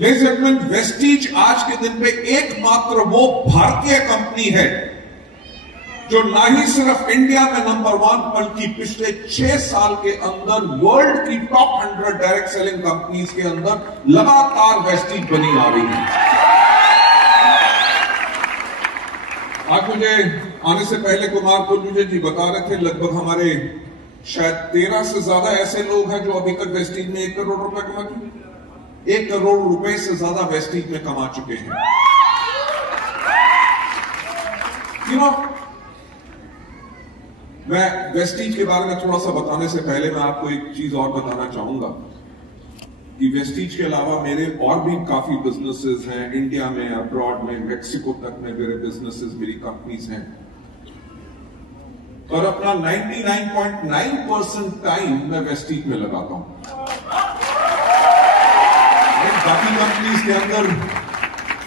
Ladies and gentleman, Vestige आज के दिन पे एकमात्र वो भारतीय कंपनी है जो ना ही सिर्फ इंडिया में नंबर 1 बल्कि पिछले 6 साल के अंदर वर्ल्ड की टॉप 100 डायरेक्ट सेलिंग कंपनीज के अंदर लगातार वेस्टीज बनी आ रही है। आज मुझे आने से पहले कुमार कुलविजय जी बता रहे थे लगभग हमारे शायद 13 से ज्यादा ऐसे लोग हैं जो अभी तक वेस्टीज में 1 करोड़ रुपए कमा चुके, 1 करोड़ रुपए से ज्यादा वेस्टीज में कमा चुके हैं। मैं वेस्टीज के बारे में थोड़ा सा बताने से पहले मैं आपको एक चीज और बताना चाहूंगा कि वेस्टीज के अलावा मेरे और भी काफी बिजनेसेस हैं इंडिया में, अब्रॉड में, मेक्सिको तक में मेरे बिजनेसेस, मेरी कंपनीज हैं, और अपना 99.9% टाइम मैं वेस्टीज में लगाता हूं। बाकी कंपनीज के अंदर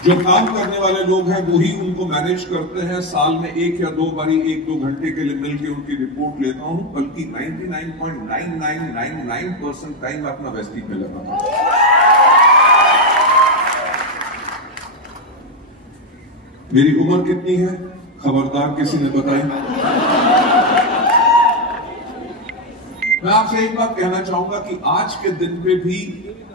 जो काम करने वाले लोग हैं वही उनको मैनेज करते हैं। साल में 1 या 2 बारी 1-2 घंटे के लिए मिलकर उनकी रिपोर्ट लेता हूं, बल्कि 99.9999% टाइम अपना वेस्टीज में लगाता हूं। मेरी उम्र कितनी है खबरदार किसी ने बताई। मैं आपसे एक बात कहना चाहूंगा कि आज के दिन पे भी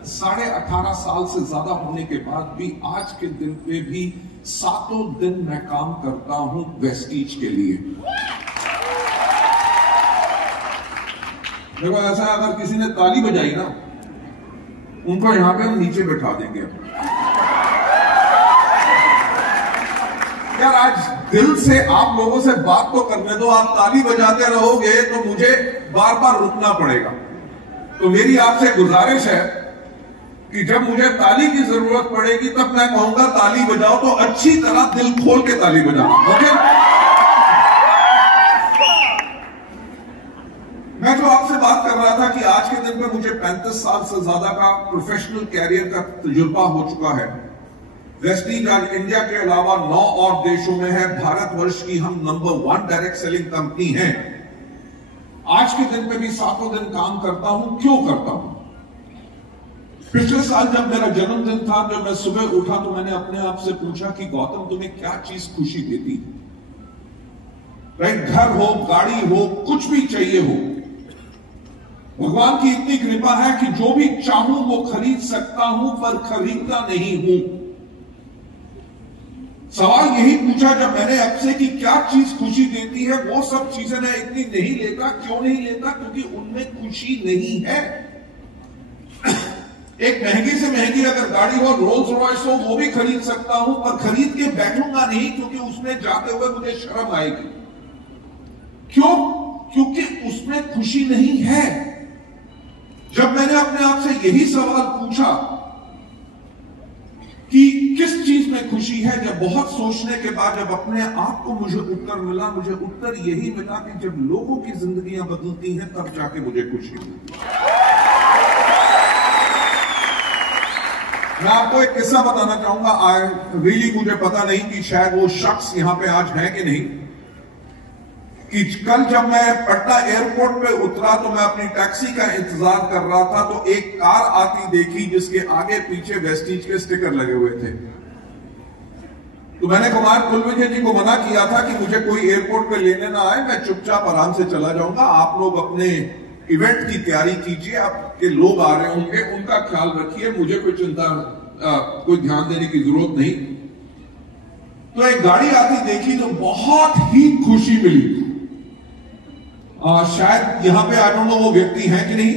18.5 साल से ज्यादा होने के बाद भी आज के दिन पे भी 7 दिन मैं काम करता हूं वेस्टीज के लिए। देखो ऐसा अगर किसी ने ताली बजाई ना, उनको यहां पे हम नीचे बैठा देंगे। यार आज दिल से आप लोगों से बात तो करने दो, आप ताली बजाते रहोगे तो मुझे बार बार रुकना पड़ेगा। तो मेरी आपसे गुजारिश है कि जब मुझे ताली की जरूरत पड़ेगी तब मैं कहूंगा ताली बजाओ, तो अच्छी तरह दिल खोल के ताली बजाओ। ओके? मैं जो आपसे बात कर रहा था कि आज के दिन पर मुझे 35 साल से ज्यादा का प्रोफेशनल कैरियर का तजुर्बा हो चुका है। वेस्टीज आज इंडिया के अलावा 9 और देशों में है। भारतवर्ष की हम नंबर 1 डायरेक्ट सेलिंग कंपनी है। आज के दिन पे भी 7 दिन काम करता हूं। क्यों करता हूं? पिछले साल जब मेरा जन्मदिन था, जब मैं सुबह उठा तो मैंने अपने आप से पूछा कि गौतम तुम्हें क्या चीज खुशी देती है? राइट, घर हो, गाड़ी हो, कुछ भी चाहिए हो, भगवान की इतनी कृपा है कि जो भी चाहूं वो खरीद सकता हूं, पर खरीदता नहीं हूं। सवाल यही पूछा जब मैंने आपसे कि क्या चीज खुशी देती है। वो सब चीजें मैं इतनी नहीं लेता। क्यों नहीं लेता? क्योंकि उनमें खुशी नहीं है। एक महंगी से महंगी अगर गाड़ी हो, रोल्स रॉयस हो, वो भी खरीद सकता हूं, पर खरीद के बैठूंगा नहीं, क्योंकि उसमें जाते हुए मुझे शर्म आएगी। क्यों? क्योंकि उसमें खुशी नहीं है। जब मैंने अपने आप से यही सवाल पूछा कि किस चीज में खुशी है, जब बहुत सोचने के बाद जब अपने आप को मुझे उत्तर मिला, मुझे उत्तर यही मिला कि जब लोगों की जिंदगियां बदलती हैं तब जाके मुझे खुशी मिलती है। मैं आपको एक किस्सा बताना चाहूंगा। मुझे पता नहीं कि शायद वो शख्स यहां पे आज है कि नहीं, कि कल जब मैं पटना एयरपोर्ट पे उतरा तो मैं अपनी टैक्सी का इंतजार कर रहा था, तो एक कार आती देखी जिसके आगे पीछे वेस्टीज के स्टिकर लगे हुए थे। तो मैंने कुमार कुलविजय जी को मना किया था कि मुझे कोई एयरपोर्ट पे लेने ना आए, मैं चुपचाप आराम से चला जाऊंगा, आप लोग अपने इवेंट की तैयारी कीजिए, आपके लोग आ रहे होंगे, उनका ख्याल रखिए, मुझे कोई चिंता कोई ध्यान देने की जरूरत नहीं। तो एक गाड़ी आती देखी तो बहुत ही खुशी मिली। शायद यहां पे आई डोंट नो वो व्यक्ति हैं कि नहीं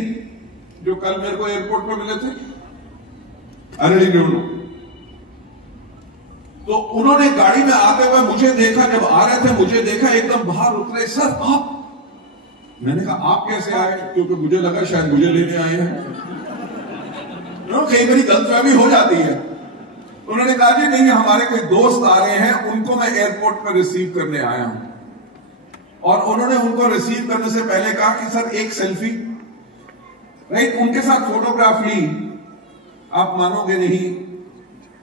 जो कल मेरे को एयरपोर्ट पे मिले थे। अरे डोंट नो। तो उन्होंने गाड़ी में आते हुए मुझे देखा, जब आ रहे थे मुझे देखा, एकदम बाहर उतरे। सर आप? मैंने कहा आप कैसे आए? क्योंकि मुझे लगा शायद मुझे लेने आए हैं। कई बारी गलतफहमी हो जाती है। उन्होंने कहा जी नहीं, हमारे कोई दोस्त आ रहे हैं, उनको मैं एयरपोर्ट पर रिसीव करने आया हूं। और उन्होंने उनको रिसीव करने से पहले कहा कि सर एक सेल्फी। राइट, उनके साथ फोटोग्राफ ली। आप मानोगे नहीं,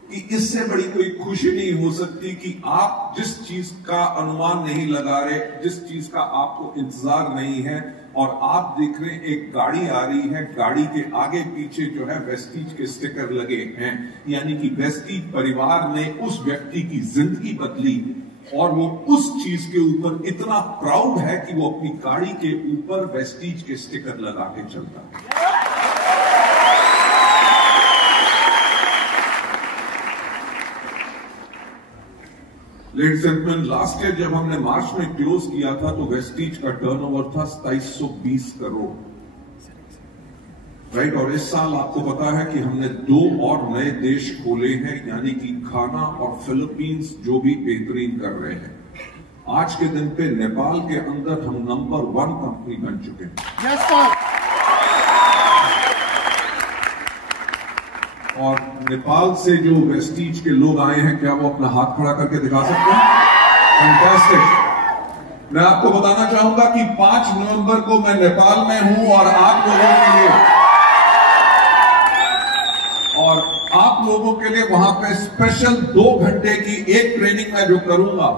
कि इससे बड़ी कोई खुशी नहीं हो सकती कि आप जिस चीज का अनुमान नहीं लगा रहे, जिस चीज का आपको इंतजार नहीं है, और आप देख रहे हैं एक गाड़ी आ रही है, गाड़ी के आगे पीछे जो है वेस्टीज के स्टिकर लगे हैं, यानी कि वेस्टीज परिवार ने उस व्यक्ति की जिंदगी बदली और वो उस चीज के ऊपर इतना प्राउड है कि वो अपनी गाड़ी के ऊपर वेस्टीज के स्टिकर लगा के चलता है। Ladies and gentleman, last year जब हमने मार्च में क्लोज किया था तो वेस्टीज का टर्नओवर था 2720 करोड़, राइट। और इस साल आपको पता है कि हमने 2 और नए देश खोले हैं, यानी कि घाना और फिलीपींस, जो भी बेहतरीन कर रहे हैं। आज के दिन पे नेपाल के अंदर हम नंबर 1 कंपनी बन चुके हैं। yes, और नेपाल से जो वेस्टीज के लोग आए हैं, क्या वो अपना हाथ खड़ा करके दिखा सकते हैं? फैंटास्टिक। मैं आपको बताना चाहूंगा कि 5 नवंबर को मैं नेपाल में हूं और आप लोगों के लिए वहां पे स्पेशल 2 घंटे की एक ट्रेनिंग मैं जो करूंगा,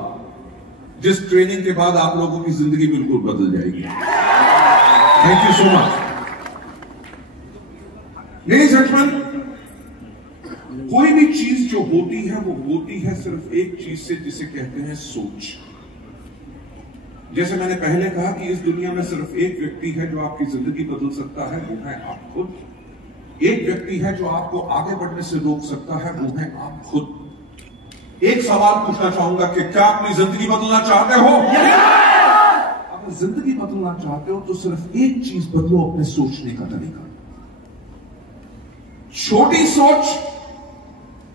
जिस ट्रेनिंग के बाद आप लोगों की जिंदगी बिल्कुल बदल जाएगी। Thank you so much. Ladies and gentleman, कोई भी चीज जो होती है वो होती है सिर्फ एक चीज से, जिसे कहते हैं सोच। जैसे मैंने पहले कहा कि इस दुनिया में सिर्फ एक व्यक्ति है जो आपकी जिंदगी बदल सकता है, वो है आप खुद। एक व्यक्ति है जो आपको आगे बढ़ने से रोक सकता है, वो है आप खुद। एक सवाल पूछना चाहूंगा कि क्या अपनी जिंदगी बदलना चाहते हो? अगर जिंदगी बदलना चाहते हो तो सिर्फ एक चीज बदलो, अपने सोचने का तरीका। छोटी सोच,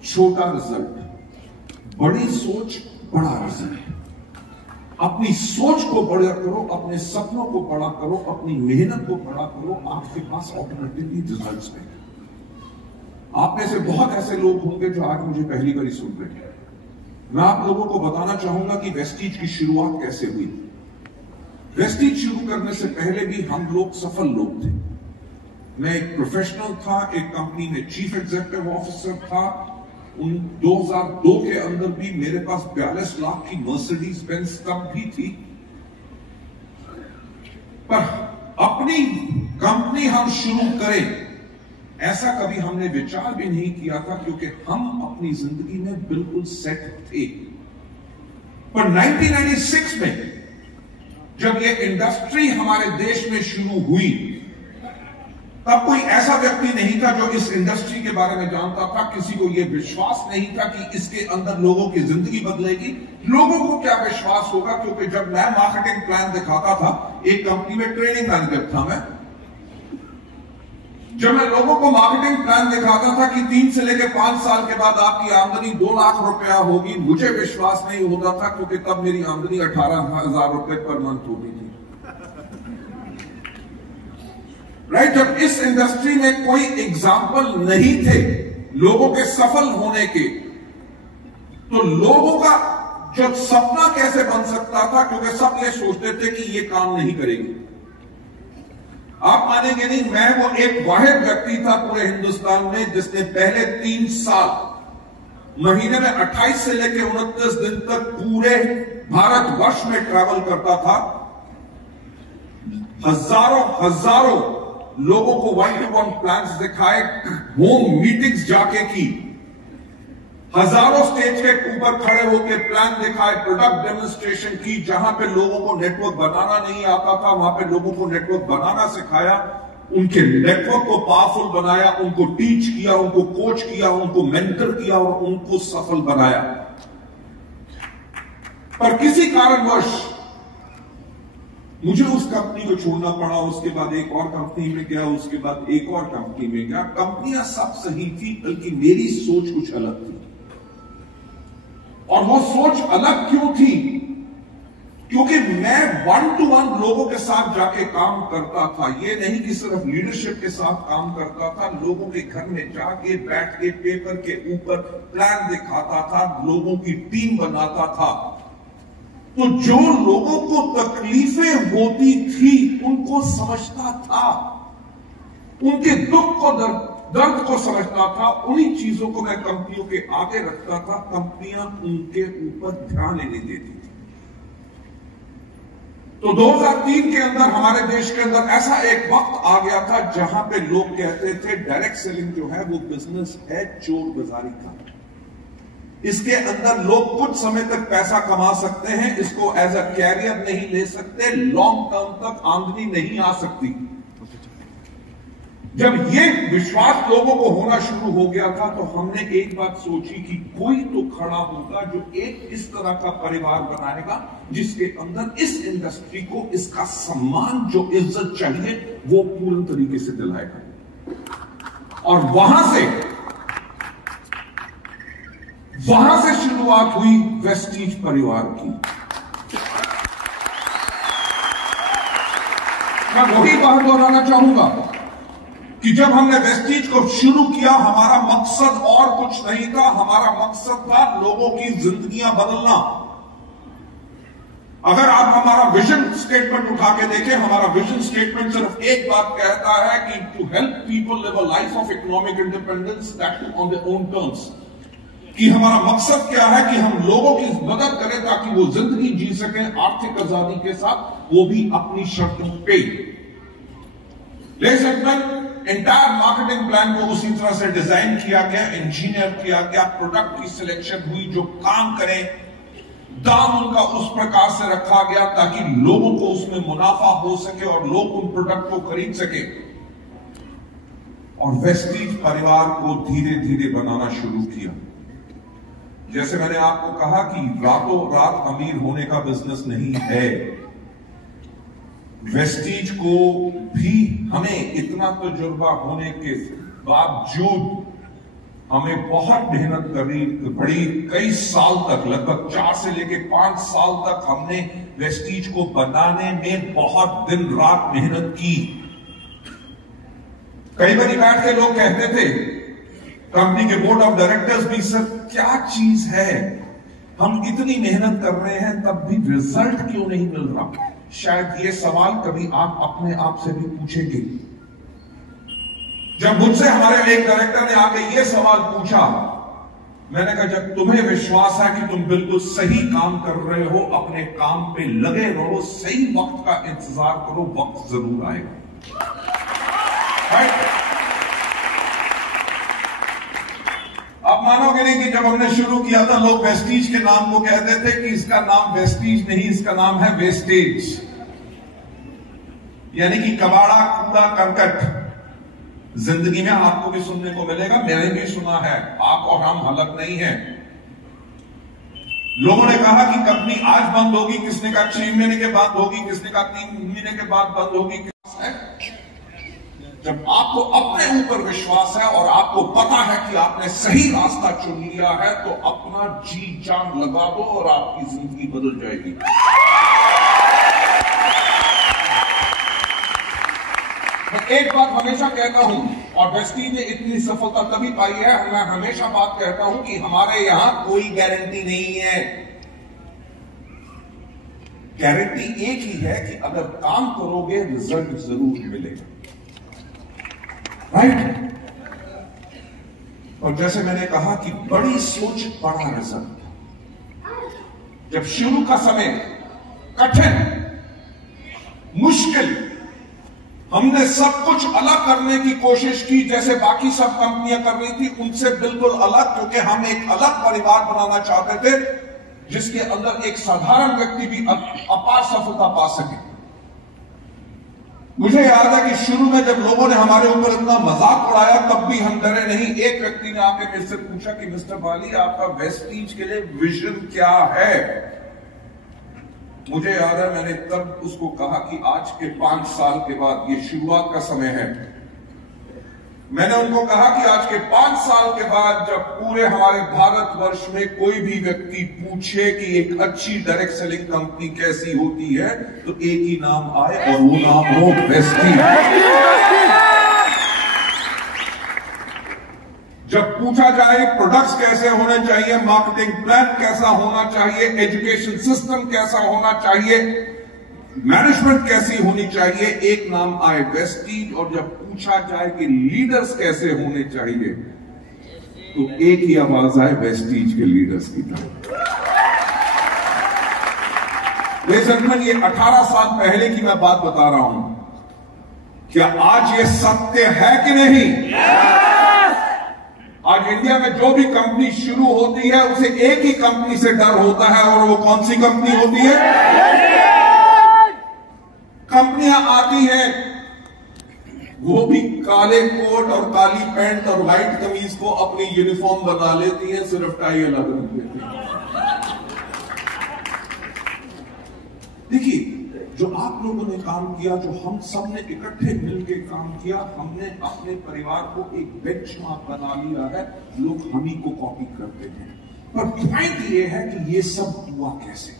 छोटा रिजल्ट। बड़ी सोच, बड़ा रिजल्ट। अपनी सोच को बड़ा करो, अपने सपनों को बड़ा करो, अपनी मेहनत को बड़ा करो, आपके पास ऑटोमेटिकली रिजल्ट्स में। आप में से बहुत ऐसे लोग होंगे जो आज मुझे पहली बार सुन रहे हैं। मैं आप लोगों को बताना चाहूंगा कि वेस्टीज की शुरुआत कैसे हुई। वेस्टीज शुरू करने से पहले भी हम लोग सफल लोग थे। मैं एक प्रोफेशनल था, एक कंपनी में चीफ एग्जीक्यूटिव ऑफिसर था। 2002 के अंदर भी मेरे पास 42 लाख की मर्सिडीज बेंज तब भी थी। पर अपनी कंपनी हम शुरू करें, ऐसा कभी हमने विचार भी नहीं किया था, क्योंकि हम अपनी जिंदगी में बिल्कुल सेट थे। पर 1996 में जब ये इंडस्ट्री हमारे देश में शुरू हुई, तब कोई ऐसा व्यक्ति नहीं था जो इस इंडस्ट्री के बारे में जानता था। किसी को यह विश्वास नहीं था कि इसके अंदर लोगों की जिंदगी बदलेगी। लोगों को क्या विश्वास होगा, क्योंकि जब मैं मार्केटिंग प्लान दिखाता था, एक कंपनी में ट्रेनिंग मैनेजर था मैं, जब मैं लोगों को मार्केटिंग प्लान दिखाता था कि 3 से लेकर 5 साल के बाद आपकी आमदनी 2 लाख रुपया होगी, मुझे विश्वास नहीं होता था, क्योंकि तब मेरी आमदनी 18,000 रुपए पर मंथ होती थी। राइट। जब इस इंडस्ट्री में कोई एग्जाम्पल नहीं थे लोगों के सफल होने के, तो लोगों का जो सपना कैसे बन सकता था, क्योंकि सब ये सोचते थे कि ये काम नहीं करेगी। आप मानेंगे नहीं, मैं वो एक वाहिद व्यक्ति था पूरे हिंदुस्तान में जिसने पहले 3 साल महीने में 28 से लेकर 29 दिन तक पूरे भारतवर्ष में ट्रैवल करता था। हजारों लोगों को 1-to-1 प्लान्स दिखाए, होम मीटिंग्स जाके की, हजारों स्टेज के ऊपर खड़े होकर प्लान दिखाए, प्रोडक्ट डेमोन्स्ट्रेशन की। जहां पे लोगों को नेटवर्क बनाना नहीं आता था, वहां पे लोगों को नेटवर्क बनाना सिखाया, उनके नेटवर्क को पावरफुल बनाया, उनको टीच किया, उनको कोच किया, उनको मेंटर किया और उनको सफल बनाया। पर किसी कारणवश मुझे उस कंपनी को छोड़ना पड़ा। उसके बाद एक और कंपनी में गया, उसके बाद एक और कंपनी में गया। कंपनियां सब सही थी, बल्कि मेरी सोच कुछ अलग थी। और वो सोच अलग क्यों थी? क्योंकि मैं 1-to-1 लोगों के साथ जाके काम करता था। ये नहीं कि सिर्फ लीडरशिप के साथ काम करता था, लोगों के घर में जाके बैठ के पेपर के ऊपर प्लान दिखाता था, लोगों की टीम बनाता था। तो जो लोगों को तकलीफें होती थी उनको समझता था, उनके दुख को दर्द को समझता था, उन्हीं चीजों को मैं कंपनियों के आगे रखता था, कंपनियां उनके ऊपर ध्यान ही नहीं देती थी। तो 2003 के अंदर हमारे देश के अंदर ऐसा एक वक्त आ गया था जहां पे लोग कहते थे डायरेक्ट सेलिंग जो है वो बिजनेस है चोर बाजारी का, इसके अंदर लोग कुछ समय तक पैसा कमा सकते हैं, इसको एज अ कैरियर नहीं ले सकते, लॉन्ग टर्म तक आमदनी नहीं आ सकती। जब ये विश्वास लोगों को होना शुरू हो गया था तो हमने एक बात सोची कि कोई तो खड़ा होगा जो एक इस तरह का परिवार बनाएगा जिसके अंदर इस इंडस्ट्री को इसका सम्मान, जो इज्जत चाहिए, वो पूर्ण तरीके से दिलाएगा। और वहां से शुरुआत हुई वेस्टीज परिवार की। मैं वही बात दोहराना चाहूंगा कि जब हमने वेस्टीज को शुरू किया, हमारा मकसद और कुछ नहीं था, हमारा मकसद था लोगों की जिंदगियां बदलना। अगर आप हमारा विजन स्टेटमेंट उठा के देखें, हमारा विजन स्टेटमेंट सिर्फ एक बात कहता है कि to help people live a life of economic independence that too on their own terms. कि हमारा मकसद क्या है कि हम लोगों की मदद करें ताकि वो जिंदगी जी सकें आर्थिक आजादी के साथ, वो भी अपनी शर्तों पे। एंटायर मार्केटिंग प्लान को उसी तरह से डिजाइन किया गया, इंजीनियर किया गया, प्रोडक्ट की सिलेक्शन हुई जो काम करें, दाम उनका उस प्रकार से रखा गया ताकि लोगों को उसमें मुनाफा हो सके और लोग उन प्रोडक्ट को खरीद सके। और वेस्टीज परिवार को धीरे धीरे बनाना शुरू किया। जैसे मैंने आपको कहा कि रातों रात अमीर होने का बिजनेस नहीं है, वेस्टीज को भी हमें इतना तजुर्बा होने के बावजूद हमें बहुत मेहनत करनी पड़ी। कई साल तक, लगभग 4 से लेकर 5 साल तक हमने वेस्टीज को बनाने में बहुत दिन रात मेहनत की। कई बार बैठ के लोग कहते थे, कंपनी के बोर्ड ऑफ डायरेक्टर्स भी, सर क्या चीज है, हम इतनी मेहनत कर रहे हैं तब भी रिजल्ट क्यों नहीं मिल रहा। शायद ये सवाल कभी आप अपने आप से भी पूछेंगे। जब मुझसे हमारे एक डायरेक्टर ने आके ये सवाल पूछा, मैंने कहा जब तुम्हें विश्वास है कि तुम बिल्कुल सही काम कर रहे हो, अपने काम पे लगे रहो, सही वक्त का इंतजार करो, वक्त जरूर आएगा। आप मानोगे नहीं कि जब हमने शुरू किया था लोग वेस्टीज के नाम को कहते थे कि इसका नाम वेस्टीज नहीं, इसका नाम है वेस्टेज, यानी कि कबाड़ा, कूड़ा, करकट। जिंदगी में आपको भी सुनने को मिलेगा, मैंने भी सुना है, आप और हम अलग नहीं हैं। लोगों ने कहा कि कंपनी आज बंद होगी, किसने कहा 6 महीने के बाद होगी, किसने कहा 3 महीने के बाद बंद होगी। जब आपको अपने ऊपर विश्वास है और आपको पता है कि आपने सही रास्ता चुन लिया है, तो अपना जी जान लगा दो और आपकी जिंदगी बदल जाएगी। मैं एक बात हमेशा कहता हूं, और वेस्टीज ने इतनी सफलता तभी पाई है, मैं हमेशा बात कहता हूं कि हमारे यहां कोई गारंटी नहीं है। गारंटी एक ही है कि अगर काम करोगे रिजल्ट जरूर मिलेगा, राइट। और जैसे मैंने कहा कि बड़ी सोच बड़ा रिजल्ट। जब शुरू का समय कठिन, मुश्किल, हमने सब कुछ अलग करने की कोशिश की, जैसे बाकी सब कंपनियां कर रही थी उनसे बिल्कुल अलग, क्योंकि हम एक अलग परिवार बनाना चाहते थे जिसके अंदर एक साधारण व्यक्ति भी अपार सफलता पा सके। मुझे याद है कि शुरू में जब लोगों ने हमारे ऊपर इतना मजाक उड़ाया तब भी हम डरे नहीं। एक व्यक्ति ने आके मेरे से पूछा कि मिस्टर बाली, आपका वेस्टीज के लिए विजन क्या है। मुझे याद है मैंने तब उसको कहा कि आज के 5 साल के बाद, ये शुरुआत का समय है, मैंने उनको कहा कि आज के 5 साल के बाद जब पूरे हमारे भारतवर्ष में कोई भी व्यक्ति पूछे कि एक अच्छी डायरेक्ट सेलिंग कंपनी कैसी होती है, तो एक ही नाम आए और वो नाम हो वेस्टीज। जब पूछा जाए प्रोडक्ट्स कैसे होने चाहिए, मार्केटिंग प्लान कैसा होना चाहिए, एजुकेशन सिस्टम कैसा होना चाहिए, मैनेजमेंट कैसी होनी चाहिए, एक नाम आए वेस्टीज, और जब पूछा जाए कि लीडर्स कैसे होने चाहिए तो एक ही आवाज आए वेस्टीज के लीडर्स की तरफ। ये 18 साल पहले की मैं बात बता रहा हूं। क्या आज ये सत्य है कि नहीं? आज इंडिया में जो भी कंपनी शुरू होती है उसे एक ही कंपनी से डर होता है, और वो कौन सी कंपनी होती है? कंपनियां आती हैं, वो भी काले कोट और काली पैंट और व्हाइट कमीज को अपनी यूनिफॉर्म बना लेती हैं, सिर्फ टाई अलग रख देती हैं। देखिए, जो आप लोगों ने काम किया, जो हम सब ने इकट्ठे मिलकर काम किया, हमने अपने परिवार को एक बेंचमार्क बना लिया है। लोग हम ही को कॉपी करते हैं, पर पॉइंट ये है कि ये सब हुआ कैसे।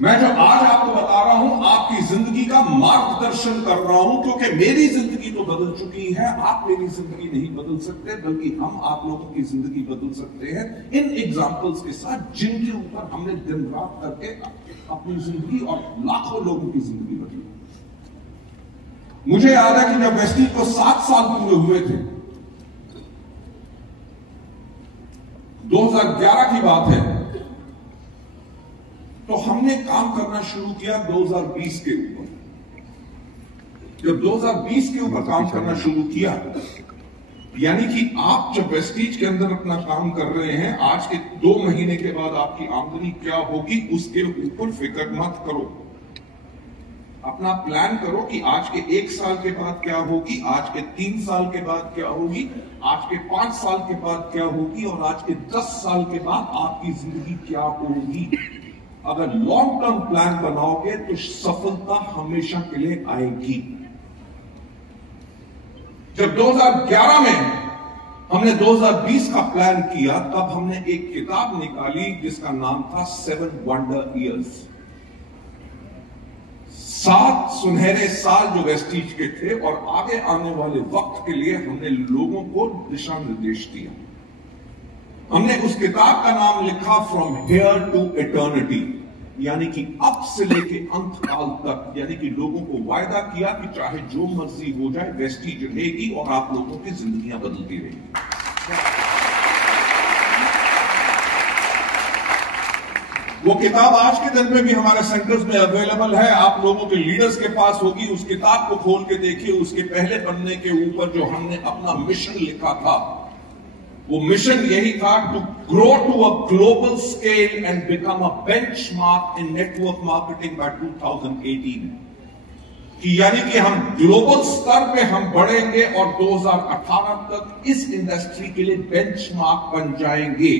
मैं जो आज आपको बता रहा हूं, आपकी जिंदगी का मार्गदर्शन कर रहा हूं, क्योंकि मेरी जिंदगी तो बदल चुकी है। आप मेरी जिंदगी नहीं बदल सकते, बल्कि हम आप लोगों की जिंदगी बदल सकते हैं इन एग्जाम्पल्स के साथ, जिनके ऊपर हमने दिन रात करके अपनी जिंदगी और लाखों लोगों की जिंदगी बदली। मुझे याद है कि जब वेस्टीज को 7 साल पूरे हुए थे, 2011 की बात है, तो हमने काम करना शुरू किया 2020 के ऊपर। जब 2020 के ऊपर काम करना शुरू किया, यानी कि आप जब वेस्टीज के अंदर अपना काम कर रहे हैं, आज के 2 महीने के बाद आपकी आमदनी क्या होगी उसके ऊपर फिक्र मत करो। अपना प्लान करो कि आज के 1 साल के बाद क्या होगी, आज के 3 साल के बाद क्या होगी, आज के 5 साल के बाद क्या होगी, और आज के 10 साल के बाद आपकी जिंदगी क्या होगी। अगर लॉन्ग टर्म प्लान बनाओगे तो सफलता हमेशा के लिए आएगी। जब 2011 में हमने 2020 का प्लान किया, तब हमने एक किताब निकाली जिसका नाम था 7 वंडर ईयर्स। 7 सुनहरे साल जो वेस्टीज के थे, और आगे आने वाले वक्त के लिए हमने लोगों को दिशा निर्देश दिया। हमने उस किताब का नाम लिखा फ्रॉम हियर टू इटर्निटी, यानी कि अब से लेके अंत काल तक। यानी कि लोगों को वायदा किया कि चाहे जो मर्जी हो जाए, वेस्टीज रहेगी और आप लोगों की जिंदगियां बदलती रहेंगी। वो किताब आज के दिन में भी हमारे सेंटर्स में अवेलेबल है, आप लोगों के लीडर्स के पास होगी। उस किताब को खोल के देखिए, उसके पहले पन्ने के ऊपर जो हमने अपना मिशन लिखा था, वो मिशन यही था, to grow to a global scale and become a benchmark in network marketing by 2018। कि यानी कि हम ग्लोबल स्तर पे हम बढ़ेंगे और 2018 तक इस इंडस्ट्री के लिए बेंचमार्क बन जाएंगे।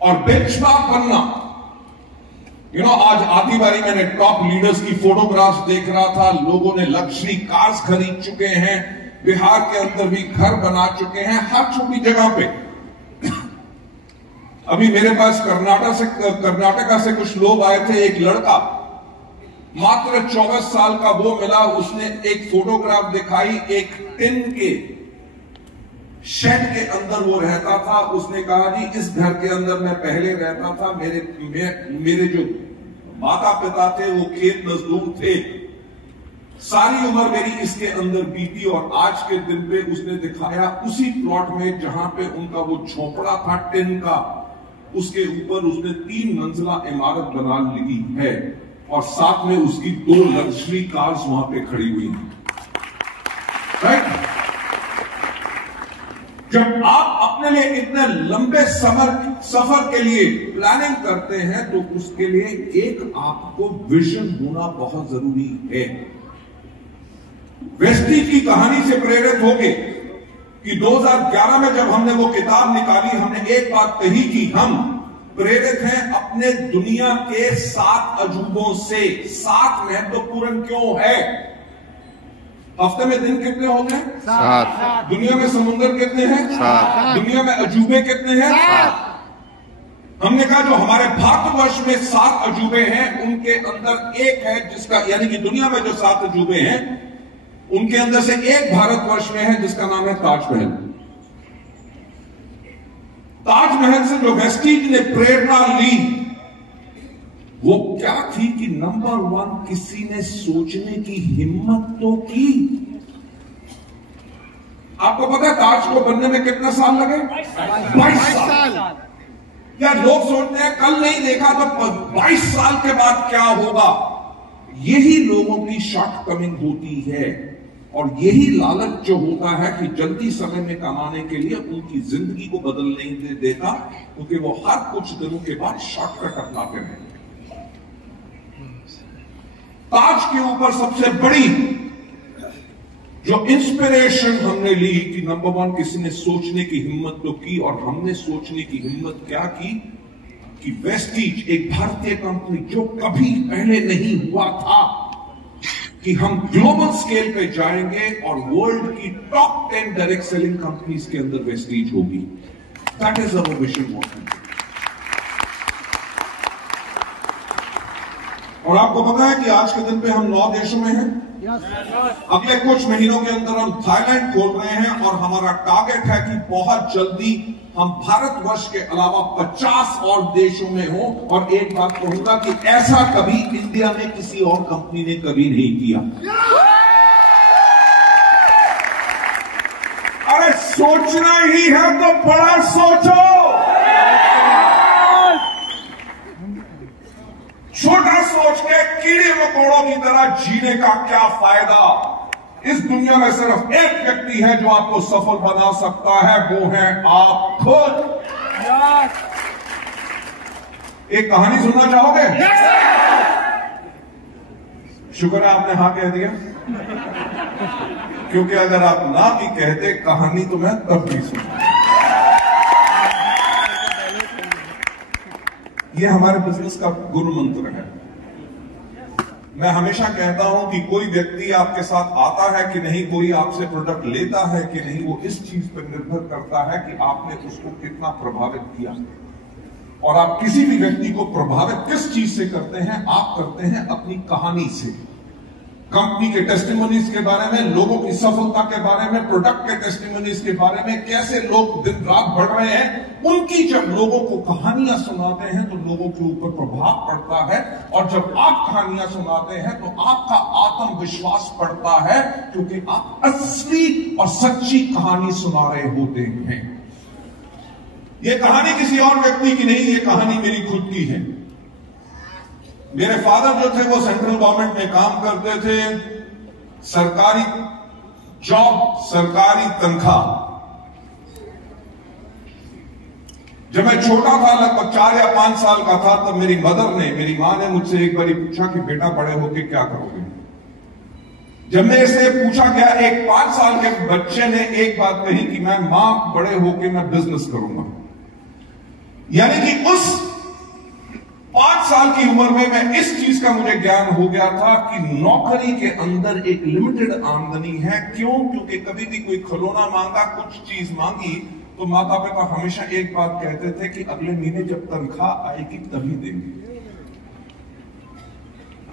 और बेंचमार्क बनना, आज आधी बारी मैंने टॉप लीडर्स की फोटोग्राफ्स देख रहा था। लोगों ने लग्जरी कार्स खरीद चुके हैं, बिहार के अंदर भी घर बना चुके हैं, हर छोटी जगह पे। अभी मेरे पास कर्नाटका से कुछ लोग आए थे। एक लड़का मात्र 24 साल का वो मिला, उसने एक फोटोग्राफ दिखाई, एक टिन के शेड के अंदर वो रहता था। उसने कहा, जी इस घर के अंदर मैं पहले रहता था, मेरे जो माता पिता थे वो खेत मजदूर थे, सारी उम्र मेरी इसके अंदर बीती। और आज के दिन पे उसने दिखाया उसी प्लॉट में जहां पे उनका वो झोपड़ा था टिन का, उसके ऊपर उसने 3 मंजिला इमारत बना ली है, और साथ में उसकी 2 लग्जरी कार्स वहां पे खड़ी हुई हैं। राइट? जब आप अपने लिए इतने लंबे सफर के लिए प्लानिंग करते हैं, तो उसके लिए एक आपको विजन होना बहुत जरूरी है। वेस्टीज की कहानी से प्रेरित होके कि 2011 में जब हमने वो किताब निकाली, हमने एक बात कही कि हम प्रेरित हैं अपने दुनिया के 7 अजूबों से। 7 महत्वपूर्ण क्यों है? हफ्ते में दिन कितने होते हैं? 7। दुनिया में समुद्र कितने हैं? 7। दुनिया में अजूबे कितने हैं? 7। हमने कहा जो हमारे भारतवर्ष में 7 अजूबे हैं, उनके अंदर एक है जिसका, यानी कि दुनिया में जो 7 अजूबे हैं उनके अंदर से एक भारतवर्ष में है जिसका नाम है ताजमहल। ताजमहल से जो वेस्टीज ने प्रेरणा ली, वो क्या थी कि नंबर 1 किसी ने सोचने की हिम्मत तो की। आपको पता है ताज को बनने में कितना साल लगे? 22 साल। क्या लोग सोचते हैं कल नहीं देखा तो 22 साल के बाद क्या होगा? यही लोगों की शॉर्टकमिंग होती है और यही लालच जो होता है कि जल्दी समय में कमाने के लिए उनकी जिंदगी को बदल नहीं देता, क्योंकि वो हर कुछ दिनों के बाद शॉर्टकट अपनाते हैं। ताज के ऊपर सबसे बड़ी जो इंस्पिरेशन हमने ली कि नंबर 1 किसी ने सोचने की हिम्मत तो की, और हमने सोचने की हिम्मत क्या की कि वेस्टीज एक भारतीय कंपनी जो कभी पहले नहीं हुआ था कि हम ग्लोबल स्केल पे जाएंगे और वर्ल्ड की टॉप 10 डायरेक्ट सेलिंग कंपनीज के अंदर वेस्टीज होगी। That is our vision. और आपको पता है कि आज के दिन पे हम 9 देशों में हैं। अगले कुछ महीनों के अंदर हम थाईलैंड खोल रहे हैं और हमारा टारगेट है कि बहुत जल्दी हम भारतवर्ष के अलावा 50 और देशों में हो। और एक बात कहूंगा कि ऐसा कभी इंडिया में किसी और कंपनी ने कभी नहीं किया। अरे सोचना ही है तो बड़ा सोचो, छोटा सोच के कीड़े मकोड़ों की तरह जीने का क्या फायदा? इस दुनिया में सिर्फ एक व्यक्ति है जो आपको सफल बना सकता है, वो है आप खुद। एक कहानी सुनना चाहोगे? शुक्र है आपने हाँ कह दिया, क्योंकि अगर आप ना भी कहते कहानी तो मैं तब भी सुनता। ये हमारे बिजनेस का गुरु मंत्र है। मैं हमेशा कहता हूं कि कोई व्यक्ति आपके साथ आता है कि नहीं, कोई आपसे प्रोडक्ट लेता है कि नहीं, वो इस चीज पर निर्भर करता है कि आपने उसको कितना प्रभावित किया। और आप किसी भी व्यक्ति को प्रभावित किस चीज से करते हैं? आप करते हैं अपनी कहानी से, कंपनी के टेस्टिमोनीज के बारे में, लोगों की सफलता के बारे में, प्रोडक्ट के टेस्टिमोनीज के बारे में, कैसे लोग दिन रात बढ़ रहे हैं, उनकी जब लोगों को कहानियां सुनाते हैं तो लोगों के ऊपर प्रभाव पड़ता है। और जब आप कहानियां सुनाते हैं तो आपका आत्मविश्वास बढ़ता है, क्योंकि आप असली और सच्ची कहानी सुना रहे होते हैं। यह कहानी किसी और व्यक्ति की नहीं, ये कहानी मेरी खुद की है। मेरे फादर जो थे वो सेंट्रल गवर्नमेंट में काम करते थे, सरकारी जॉब, सरकारी तनख्वाह। जब मैं छोटा था, लगभग 4 या 5 साल का था, तब मेरी मां ने मुझसे एक बार पूछा कि बेटा बड़े होके क्या करोगे? जब मैं इसे पूछा गया, एक 5 साल के बच्चे ने एक बात कही कि मैं मां बड़े होके मैं बिजनेस करूंगा। यानी कि उस 5 साल की उम्र में मैं इस चीज का मुझे ज्ञान हो गया था कि नौकरी के अंदर एक लिमिटेड आमदनी है। क्यों? क्योंकि कभी भी कोई खिलौना मांगा, कुछ चीज मांगी, तो माता पिता हमेशा एक बात कहते थे कि अगले महीने जब तनख्वाह आएगी तभी देंगे।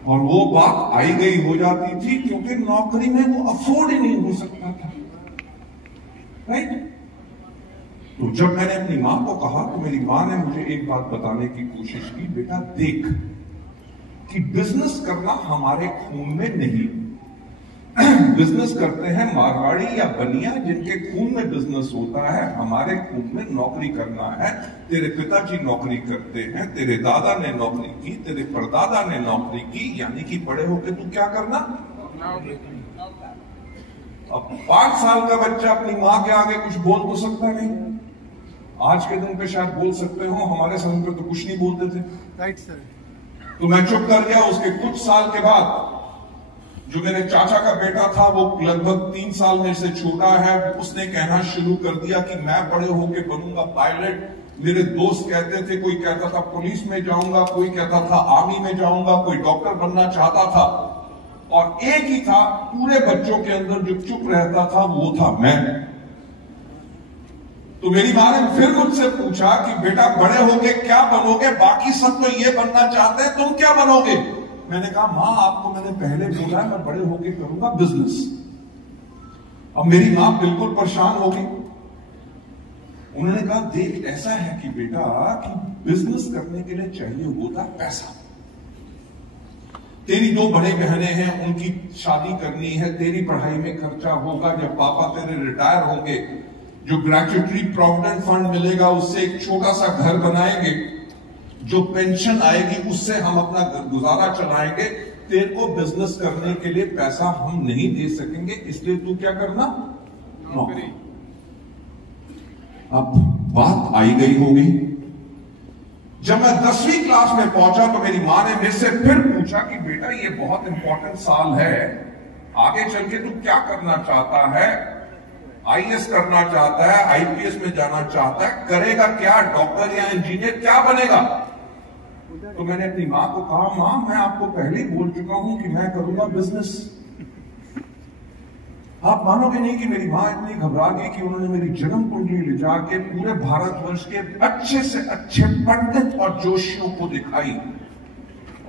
और वो बात आई गई हो जाती थी, क्योंकि नौकरी में वो अफोर्ड ही नहीं हो सकता था। राइट? तो जब मैंने अपनी मां को कहा तो मेरी मां ने मुझे एक बात बताने की कोशिश की, बेटा देख कि बिजनेस करना हमारे खून में नहीं। बिजनेस करते हैं मारवाड़ी या बनिया, जिनके खून में बिजनेस होता है। हमारे खून में नौकरी करना है। तेरे पिताजी नौकरी करते हैं, तेरे दादा ने नौकरी की, तेरे परदादा ने नौकरी की, यानी कि बड़े होकर तू क्या करना? अब 5 साल का बच्चा अपनी मां के आगे कुछ बोल तो सकता नहीं। आज के दिन पे शायद बोल सकते हो, हमारे समय पे तो कुछ नहीं बोलते थे। Right sir. तो मैं चुप कर गया। उसके कुछ साल के बाद जो मेरे चाचा का बेटा था, वो लगभग 3 साल मेरे से छोटा है, उसने कहना शुरू कर दिया कि मैं बड़े होके बनूंगा पायलट। मेरे दोस्त कहते थे, कोई कहता था पुलिस में जाऊंगा, कोई कहता था आर्मी में जाऊंगा, कोई डॉक्टर बनना चाहता था। और एक ही था पूरे बच्चों के अंदर जो चुप रहता था, वो था मैं। तो मेरी मां ने फिर मुझसे पूछा कि बेटा बड़े होके क्या बनोगे? बाकी सब तो ये बनना चाहते हैं, तुम क्या बनोगे? मैंने कहा मां, आपको मैंने पहले बोला है मैं बड़े होके करूंगा बिजनेस। अब मेरी मां बिल्कुल परेशान हो गई। उन्होंने कहा देख, ऐसा है कि बेटा कि बिजनेस करने के लिए चाहिए होता पैसा। तेरी 2 बड़े बहनें हैं, उनकी शादी करनी है, तेरी पढ़ाई में खर्चा होगा, जब पापा तेरे रिटायर होंगे जो ग्रेच्युटरी प्रोविडेंट फंड मिलेगा उससे एक छोटा सा घर बनाएंगे, जो पेंशन आएगी उससे हम अपना गुजारा चलाएंगे। तेरे को बिजनेस करने के लिए पैसा हम नहीं दे सकेंगे, इसलिए तू क्या करना, नौकरी। अब बात आई गई होगी। जब मैं 10वीं क्लास में पहुंचा तो मेरी मां ने मेरे से फिर पूछा कि बेटा ये बहुत इंपॉर्टेंट साल है, आगे चल के तू क्या करना चाहता है? आईएएस करना चाहता है, आईपीएस में जाना चाहता है, करेगा क्या, डॉक्टर या इंजीनियर क्या बनेगा? तो मैंने अपनी मां को कहा, मां मैं आपको पहले ही बोल चुका हूं कि मैं करूंगा बिजनेस। आप मानोगे नहीं कि मेरी मां इतनी घबरा गई कि उन्होंने मेरी जन्म कुंडली ले जाके पूरे भारतवर्ष के अच्छे से अच्छे पंडित और जोशियों को दिखाई।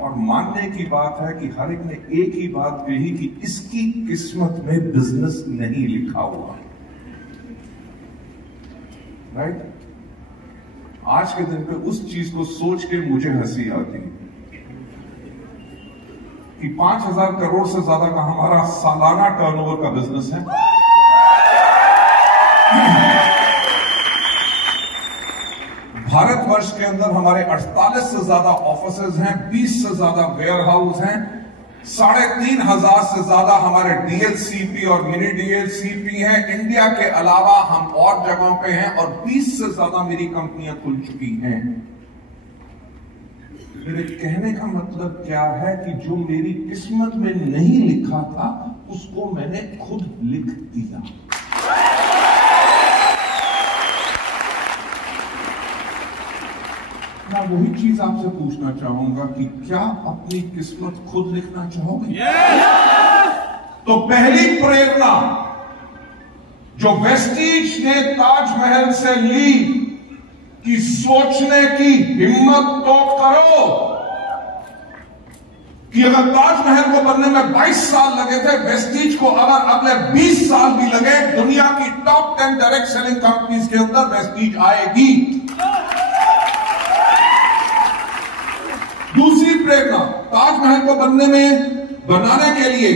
और मानने की बात है कि हर एक ने एक ही बात कही कि इसकी किस्मत में बिजनेस नहीं लिखा हुआ। राइट? आज के दिन पे उस चीज को सोच के मुझे हंसी आती है कि 5,000 करोड़ से ज्यादा का हमारा सालाना टर्नओवर का बिजनेस है। भारतवर्ष के अंदर हमारे 48 से ज्यादा ऑफिसेज हैं, 20 से ज्यादा वेयर हाउस हैं, 3,500 से ज्यादा हमारे डीएलसीपी और मिनी डीएलसीपी हैं। इंडिया के अलावा हम और जगहों पे हैं और 20 से ज्यादा मेरी कंपनियां खुल चुकी हैं। मेरे कहने का मतलब क्या है कि जो मेरी किस्मत में नहीं लिखा था उसको मैंने खुद लिख दिया। मैं वही चीज आपसे पूछना चाहूंगा कि क्या अपनी किस्मत खुद लिखना चाहोगे? तो पहली प्रेरणा जो वेस्टीज ने ताजमहल से ली कि सोचने की हिम्मत तो करो कि अगर ताजमहल को बनने में 22 साल लगे थे, वेस्टीज को अगर अगले 20 साल भी लगे, दुनिया की टॉप 10 डायरेक्ट सेलिंग कंपनीज के अंदर वेस्टीज आएगी। दूसरी प्रेरणा, ताजमहल को बनाने के लिए